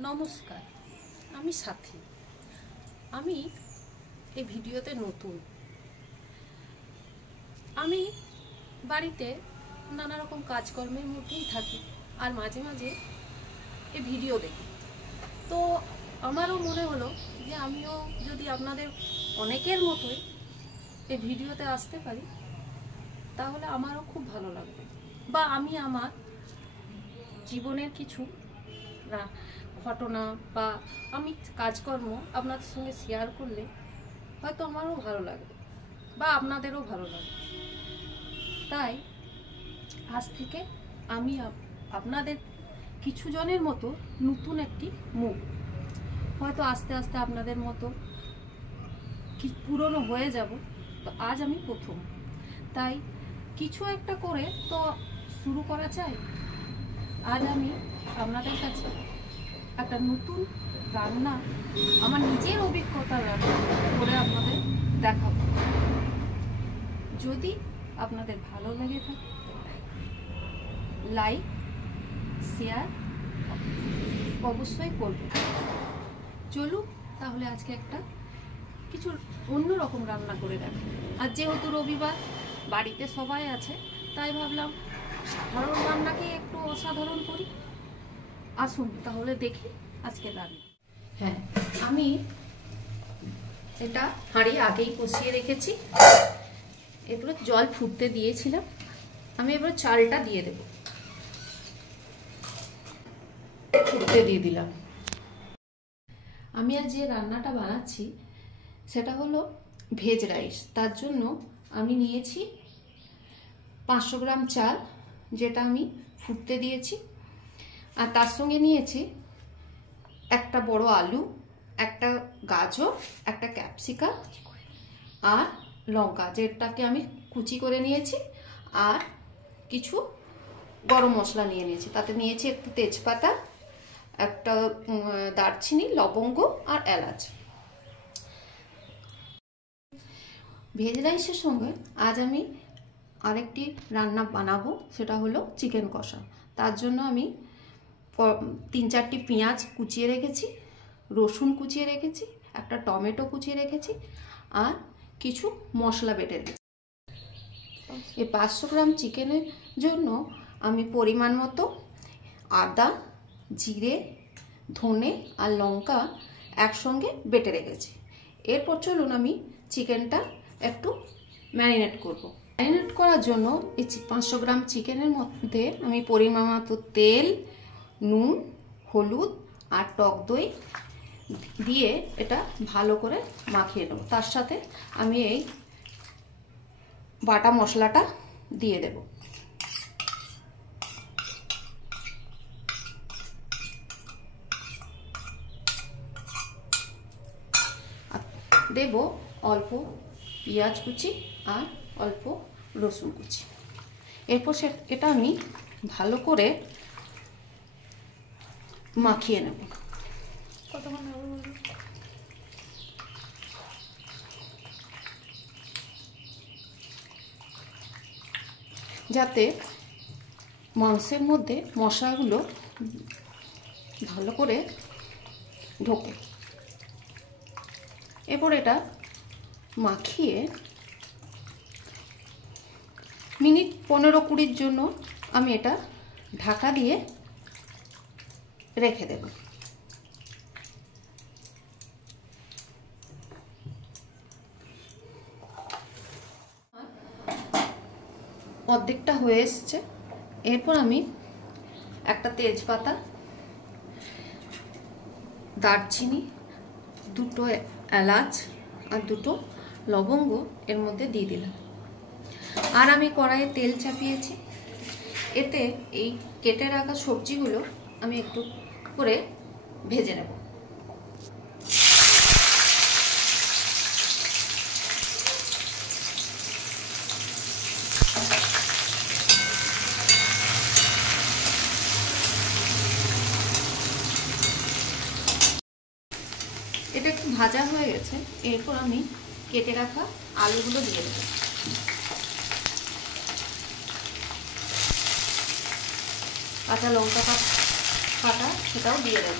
নমস্কার, আমি সাথী। আমি এই ভিডিওতে নতুন। আমি বাড়িতে নানা রকম কাজকর্মের মধ্যেই থাকি আর মাঝে মাঝে এই ভিডিও দেখি। তো আমারও মনে হলো যে আমিও যদি আপনাদের অনেকের মতোই এই ভিডিওতে আসতে পারি তাহলে আমারও খুব ভালো লাগবে, বা আমি আমার জীবনের কিছু ঘটনা বা আমি কাজকর্ম আপনাদের সঙ্গে শেয়ার করলে হয়তো আমারও ভালো লাগবে বা আপনাদেরও ভালো লাগবে। তাই আজ থেকে আমি আপনাদের কিছু জনের মতো নতুন একটি মুখ, হয়তো আস্তে আস্তে আপনাদের মতো কি পুরনো হয়ে যাব। তো আজ আমি প্রথম, তাই কিছু একটা করে তো শুরু করা চাই। আজ আমি আপনাদের কাছে একটা নতুন রান্না, আমার নিজের অভিজ্ঞতার রান্না করে আপনাদের দেখাবো। যদি আপনাদের ভালো লেগে থাকে লাইক শেয়ার অবশ্যই করবেন। চলুন তাহলে আজকে একটা কিছু অন্যরকম রান্না করে রাখি। আর যেহেতু রবিবার বাড়িতে সবাই আছে, তাই ভাবলাম সাধারণ রান্নাকে একটু অসাধারণ করি। আসুন তাহলে দেখি আজকে রান্না। হ্যাঁ, আমি এটা হাঁড়ি আগেই কষিয়ে রেখেছি। এরপরে জল ফুটতে দিয়েছিলাম। আমি এবার চালটা দিয়ে দেব, ফুটতে দিয়ে দিলাম। আমি আজ যে রান্নাটা বানাচ্ছি সেটা হলো ভেজ রাইস। তার জন্য আমি নিয়েছি 500 গ্রাম চাল, যেটা আমি ফুটতে দিয়েছি। আর তার সঙ্গে নিয়েছি একটা বড় আলু, একটা গাজর, একটা ক্যাপসিকাম আর লঙ্কা, যেটাকে আমি কুচি করে নিয়েছি। আর কিছু গরম মশলা নিয়ে নিয়েছি। তাতে নিয়েছি একটু তেজপাতা, একটা দারচিনি, লবঙ্গ আর এলাচ। ভেজ রাইসের সঙ্গে আজ আমি আরেকটি রান্না বানাবো, সেটা হলো চিকেন কষা। তার জন্য আমি 3-4টি পেঁয়াজ কুচিয়ে রেখেছি, রসুন কুচিয়ে রেখেছি, একটা টমেটো কুচিয়ে রেখেছি আর কিছু মশলা বেটে রেখেছি। এই 500 গ্রাম চিকেনের জন্য আমি পরিমাণ মতো আদা, জিরে, ধনে আর লঙ্কা একসঙ্গে বেটে রেখেছি। এরপর চলুন আমি চিকেনটা একটু ম্যারিনেট করব। ম্যারিনেট করার জন্য এই 500 গ্রাম চিকেনের মধ্যে আমি পরিমাণ মতো তেল, নুন, হলুদ আর টক দই দিয়ে এটা ভালো করে মাখিয়ে নেব। তার সাথে আমি এই বাটা মশলাটা দিয়ে দেব। দেব অল্প পেঁয়াজ কুচি আর অল্প রসুন কুচি। এরপর এটা আমি ভালো করে মাখিয়ে নেব। যাতে মাংসের মধ্যে মশলাগুলো ভালো করে ঢোকে। এরপর এটা মাখিয়ে মিনিট 15-20 জন্য আমি এটা ঢাকা দিয়ে রেখে দেব। অর্ধেকটা হয়ে এসছে। এরপর আমি একটা তেজপাতা, দারচিনি, 2টো এলাচ আর 2টো লবঙ্গ এর মধ্যে দিয়ে দিলাম। আর আমি কড়াইয়ে তেল চাপিয়েছি। এতে এই কেটে রাখা সবজিগুলো আমি একটু করে ভেজে নেব। এটা একটু ভাজা হয়ে গেছে। এরপর আমি কেটে রাখা আলুগুলো দিয়ে দেব। কাঁচা লঙ্কা কাটা সেটাও দিয়ে দেব।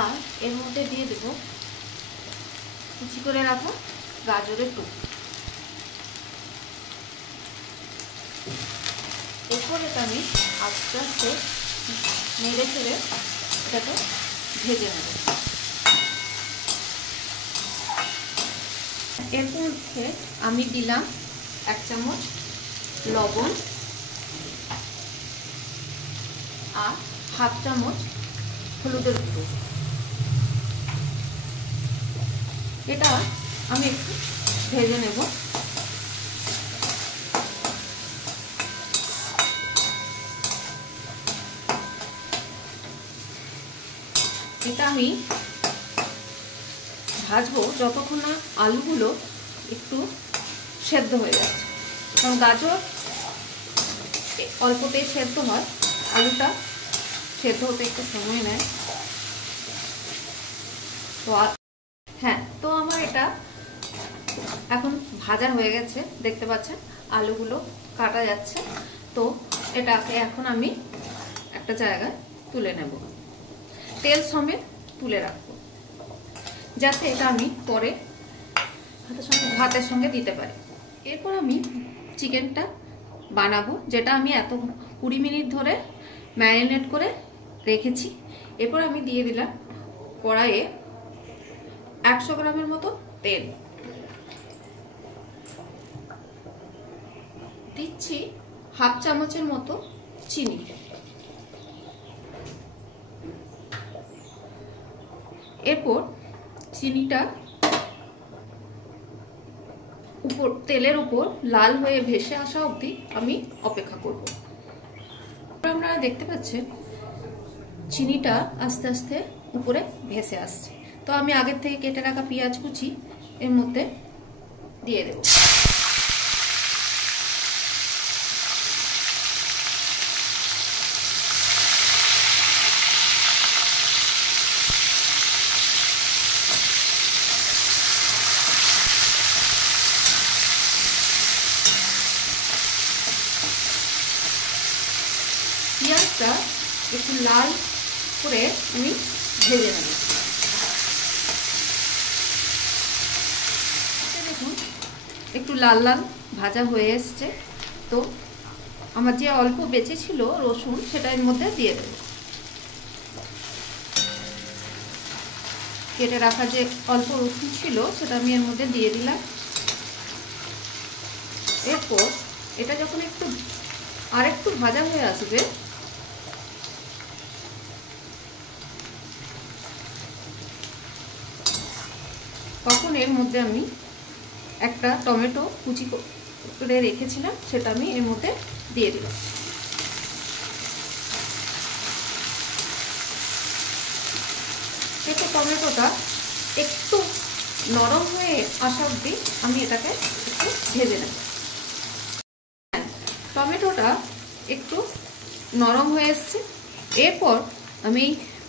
আর এর মধ্যে দিয়ে দেব কুচি করে রাখা গাজরের টুকরো। এরপর এটা আমি আস্তে আস্তে নেড়ে চেড়ে এটাকে ভেজে নেব। এর মধ্যে আমি দিলাম 1 চামচ লবণ আর 1/2 চামচ হলুদের গুঁড়ো। এটা আমি একটু ভেজে নেব। এটা আমি ভাজবো যতক্ষণ না আলুগুলো একটু সেদ্ধ হয়ে যাচ্ছে, কারণ গাজর অল্পতেই সেদ্ধ হয়, আলুটা সেদ্ধ হতে একটু সময় নেয়। তো হ্যাঁ, তো আমার এটা এখন ভাজা হয়ে গেছে, দেখতে পাচ্ছেন আলুগুলো কাটা যাচ্ছে। তো এটাকে এখন আমি একটা জায়গায় তুলে নেব, তেল সমেত তুলে রাখবো, যাতে এটা আমি পরে ভাতের সঙ্গে দিতে পারি। এরপর আমি চিকেনটা বানাবো, যেটা আমি 20 মিনিট ধরে ম্যারিনেট করে রেখেছি। এরপর আমি দিয়ে দিলাম কড়াইয়ে 100 গ্রামের মতো তেল, দিচ্ছি 1/2 চামচের মতো চিনি, এরপর চিনিটা তেলের উপর লাল হয়ে ভেসে আসা অবধি আমি অপেক্ষা করব। আপনারা দেখতে পাচ্ছেন চিনিটা আস্তে আস্তে উপরে ভেসে আসছে। তো আমি আগের থেকে কেটে রাখা পেঁয়াজ কুচি এর মধ্যে দিয়ে দেব। পেঁয়াজটা একটু লাল করে আমি ভেজে নেব। দেখুন একটু লাল লাল ভাজা হয়ে এসছে। তো আমার যে অল্প বেঁচে ছিল রসুন, সেটা এর মধ্যে দিয়ে দেব। কেটে রাখা যে অল্প রসুন ছিল সেটা আমি এর মধ্যে দিয়ে দিলাম। এরপর এটা যখন আরেকটু ভাজা হয়ে আসবে, তখন এর মধ্যে আমি একটা টমেটো কুচি করে রেখেছিলাম, সেটা আমি এর মধ্যে দিয়ে দিলাম। এতে টমেটোটা একটু নরম হয়ে আসা অবধি আমি এটাকে একটু ভেজে নেব। টমেটোটা একটু নরম হয়ে এসছে। এরপর আমি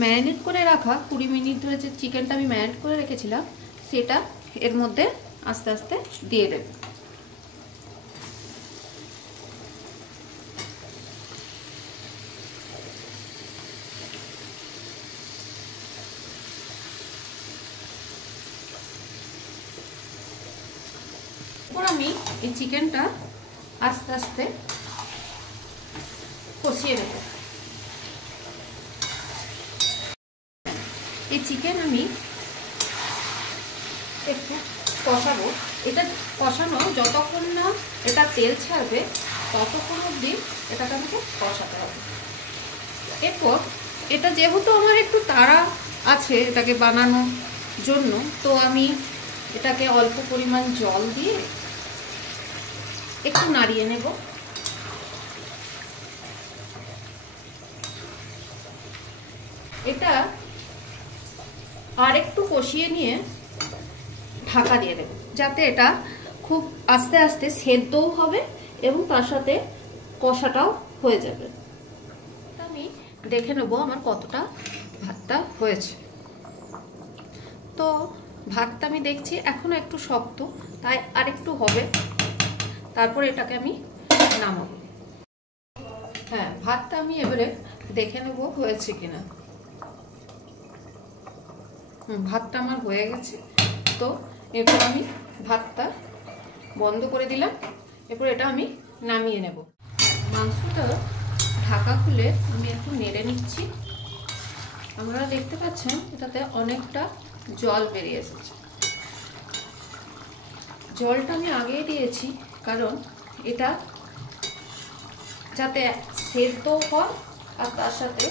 ম্যারিনেট করে রাখা 20 মিনিট ধরে যে চিকেনটা আমি ম্যারিনেট করে রেখেছিলাম, সেটা এর মধ্যে আস্তে আস্তে দিয়ে দেব। এরপর আমি এই চিকেনটা আস্তে আস্তে কষিয়ে নেব। এই চিকেন আমি একটু কষাবো। এটা কষানো যতক্ষণ না এটা তেল ছাড়বে ততক্ষণ অবধি এটাকে আমাকে কষাতে হবে। এরপর এটা যেহেতু আমার একটু তাড়া আছে এটাকে বানানোর জন্য, তো আমি এটাকে অল্প পরিমাণ জল দিয়ে একটু নাড়িয়ে নেব। এটা আর একটু কষিয়ে নিয়ে ঢাকা দিয়ে দেব, যাতে এটা খুব আস্তে আস্তে সেদ্ধও হবে এবং তার সাথে কষাটাও হয়ে যাবে। আমি দেখে নেব আমার কতটা ভাতটা হয়েছে। তো ভাতটা আমি দেখছি এখনো একটু শক্ত, তাই আর একটু হবে, তারপর এটাকে আমি নামাবো। হ্যাঁ, ভাতটা আমি এবারে দেখে নেব হয়েছে কিনা। ভাতটা আমার হয়ে গেছে। তো এরপর আমি ভাতটা বন্ধ করে দিলাম। এরপর এটা আমি নামিয়ে নেব। মাংসটা ঢাকা খুলে আমি একটু নেড়ে নিচ্ছি। আপনারা দেখতে পাচ্ছেন এটাতে অনেকটা জল বেরিয়ে এসেছে। জলটা আমি আগেই দিয়েছি কারণ এটা যাতে সেদ্ধও হয় আর তার সাথে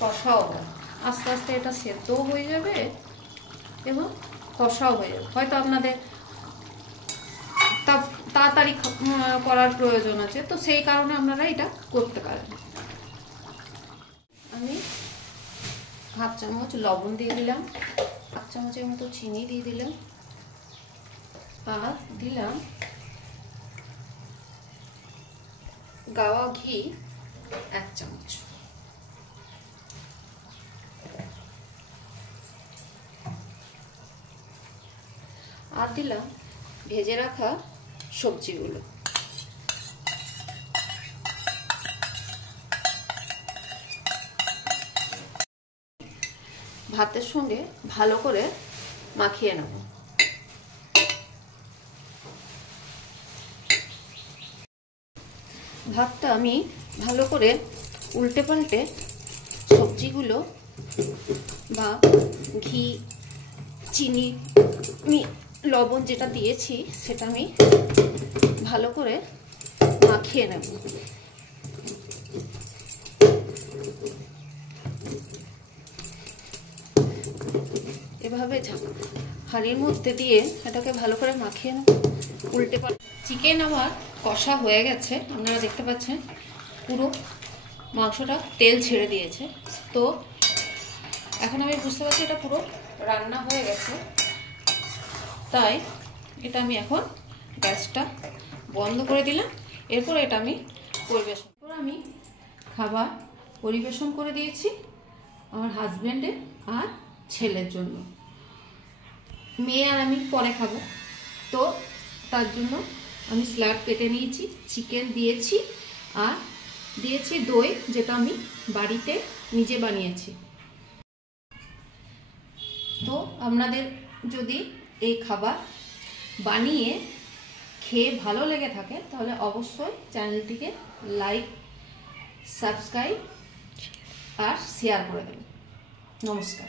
কষাও হয়। আস্তে আস্তে এটা সেদ্ধও হয়ে যাবে এবং কষাও হয়ে যাবে। হয়তো আপনাদের তাড়াতাড়ি করার প্রয়োজন আছে, তো সেই কারণে আপনারা এটা করতে পারেন। আমি হাফ চামচ লবণ দিয়ে দিলাম, হাফ চামচের মতো চিনি দিয়ে দিলাম, আর দিলাম গাওয়া ঘি 1 চামচ। আর দিলাম ভেজে রাখা সবজিগুলো। ভাতের সঙ্গে ভালো করে মাখিয়ে নেব। ভাতটা আমি ভালো করে উল্টে পাল্টে সবজিগুলো বা ঘি, চিনি, লবণ যেটা দিয়েছি সেটা আমি ভালো করে মাখিয়ে নেব। এভাবে হাঁড়ির মধ্যে দিয়ে এটাকে ভালো করে মাখিয়ে নেব, উল্টে পাল্টে। চিকেন আমার কষা হয়ে গেছে, আপনারা দেখতে পাচ্ছেন পুরো মাংসটা তেল ছেড়ে দিয়েছে। তো এখন আমি বুঝতে পারছি এটা পুরো রান্না হয়ে গেছে। তাই এটা আমি এখন গ্যাসটা বন্ধ করে দিলাম। এরপর এটা আমি খাবার পরিবেশন করে দিয়েছি আমার হাজব্যান্ডের আর ছেলের জন্য। মেয়ে আর আমি পরে খাবো, তো তার জন্য আমি স্যালাড কেটে নিয়েছি, চিকেন দিয়েছি আর দিয়েছি দই, যেটা আমি বাড়িতে নিজে বানিয়েছি। তো আপনাদের যদি এই খাবার বানিয়ে খেয়ে ভালো লেগে থাকে তাহলে অবশ্যই চ্যানেলটিকে লাইক, সাবস্ক্রাইব আর শেয়ার করে দেবেন। নমস্কার।